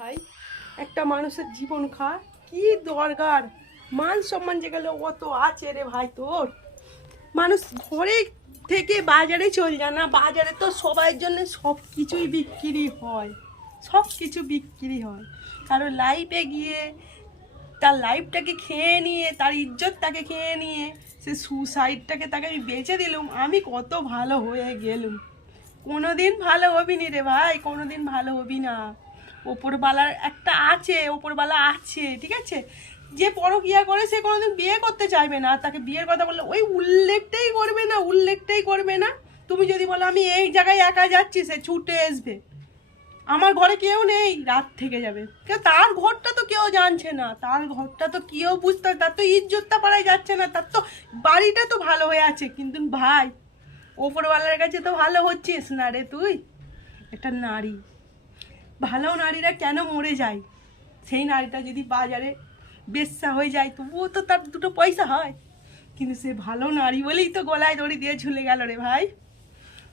ভাই একটা মানুষের জীবন খা কি দরকার, মান সম্মান যেগুলো অত আছে রে ভাই তোর। মানুষ ঘরে থেকে বাজারে চল যায় না, বাজারে তো সবার জন্য সব কিছুই বিক্রি হয়, সব কিছু বিক্রি হয়। কারো লাইফে গিয়ে তার লাইফটাকে খেয়ে নিয়ে, তার ইজ্জতটাকে খেয়ে নিয়ে সে সুসাইডটাকে তাকে আমি বেঁচে দিলুম, আমি কত ভালো হয়ে গেলুম। কোনোদিন ভালো হবি নি রে ভাই, কোনোদিন ভালো হবি না। ওপরবালার একটা আছে, ওপরবালা আছে, ঠিক আছে। যে পরকিয়া করে সে কোনোদিন বিয়ে করতে চাইবে না, তাকে বিয়ের কথা বললে ওই উল্লেখটাই করবে না, উল্লেখটাই করবে না। তুমি যদি বলো আমি এই জায়গায় একা যাচ্ছি, সে ছুটে আসবে। আমার ঘরে কেউ নেই, রাত থেকে যাবে। কেউ তার ঘরটা তো কেউ জানছে না, তার ঘরটা তো কেউ বুঝতে, তার তো ইজ্জতটা পাড়ায় যাচ্ছে না, তার তো বাড়িটা তো ভালো হয়ে আছে। কিন্তু ভাই ওপরওয়ালার কাছে তো ভালো হচ্ছিস না রে তুই। একটা নারী, ভালো নারীরা কেন মরে যায়? সেই নারীটা যদি বাজারে বেশ্যা হয়ে যায় তবুও তো তার দুটো পয়সা হয়। কিন্তু সে ভালো নারী বলেই তো গলায় দড়ি দিয়ে ঝুলে গেল রে ভাই।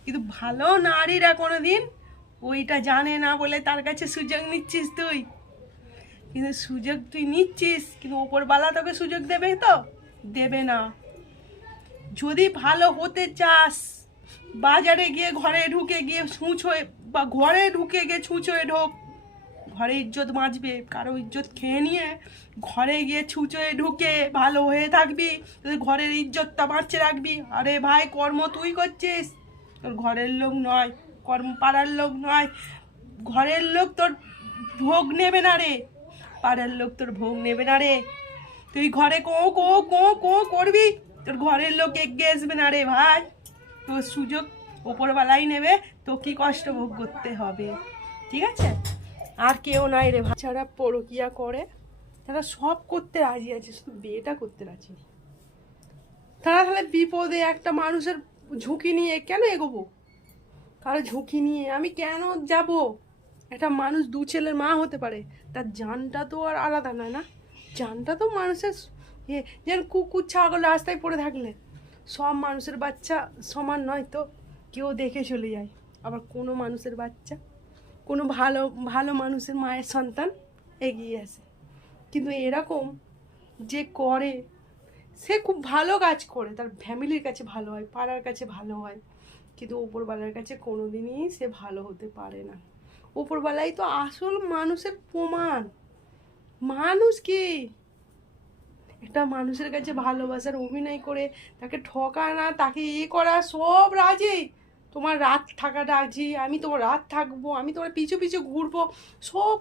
কিন্তু ভালো নারীরা কোনো দিন ওইটা জানে না বলে তার কাছে সুযোগ নিচ্ছিস তুই। কিন্তু সুযোগ তুই নিচ্ছিস, কিন্তু ওপরবালা তোকে সুযোগ দেবে তো? দেবে না। যদি ভালো হতে চাস, বাজারে গিয়ে ঘরে ঢুকে গিয়ে ছুঁচ হয়ে, বা ঘরে ঢুকে গিয়ে ছুঁচ হয়ে ঢোক, ঘরে ইজ্জত বাঁচবে। কারো ইজ্জত খেয়ে নিয়ে ঘরে গিয়ে ছুঁচোয় ঢুকে ভালো হয়ে থাকবি, তুই ঘরের ইজ্জতটা বাঁচিয়ে রাখবি। আরে ভাই কর্ম তুই করছিস, তোর ঘরের লোক নয়, কর্ম পাড়ার লোক নয়। ঘরের লোক তোর ভোগ নেবে না রে, পাড়ার লোক তোর ভোগ নেবে না রে। তুই ঘরে কো কো কো কো করবি, তোর ঘরের লোক এগিয়ে আসবে না রে ভাই। তোর সুযোগ ওপরবেলাই নেবে, তো কি কষ্ট ভোগ করতে হবে, ঠিক আছে? আর কেউ নাই রে ভাই। যারা পরকিয়া করে তারা সব করতে রাজি আছে, শুধু বিয়েটা করতে রাজি নেই। তারা তাহলে বিপদে একটা মানুষের ঝুঁকি নিয়ে কেন এগোবো? কারো ঝুঁকি নিয়ে আমি কেন যাব? একটা মানুষ দু ছেলের মা হতে পারে, তার জানটা তো আর আলাদা নয় না। জানটা তো মানুষের যেন কুকুর ছাগল রাস্তায় পড়ে থাকলে সব মানুষের বাচ্চা সমান নয় তো, কেউ দেখে চলে যায়। আবার কোনো মানুষের বাচ্চা, কোনো ভালো ভালো মানুষের মায়ের সন্তান এগিয়ে আসে। কিন্তু এরকম যে করে সে খুব ভালো কাজ করে, তার ফ্যামিলির কাছে ভালো হয়, পাড়ার কাছে ভালো হয়। কিন্তু ওপরওয়ালার কাছে কোনোদিনই সে ভালো হতে পারে না। ওপরওয়ালাই তো আসল মানুষের প্রমাণ। মানুষ কি একটা মানুষের কাছে ভালোবাসার অভিনয় করে তাকে ঠকানা, তাকে করা সব রাজি। তোমার রাত থাকা রাজি, আমি তোমার রাত থাকবো, আমি তোমার পিছু পিছু ঘুরবো, সব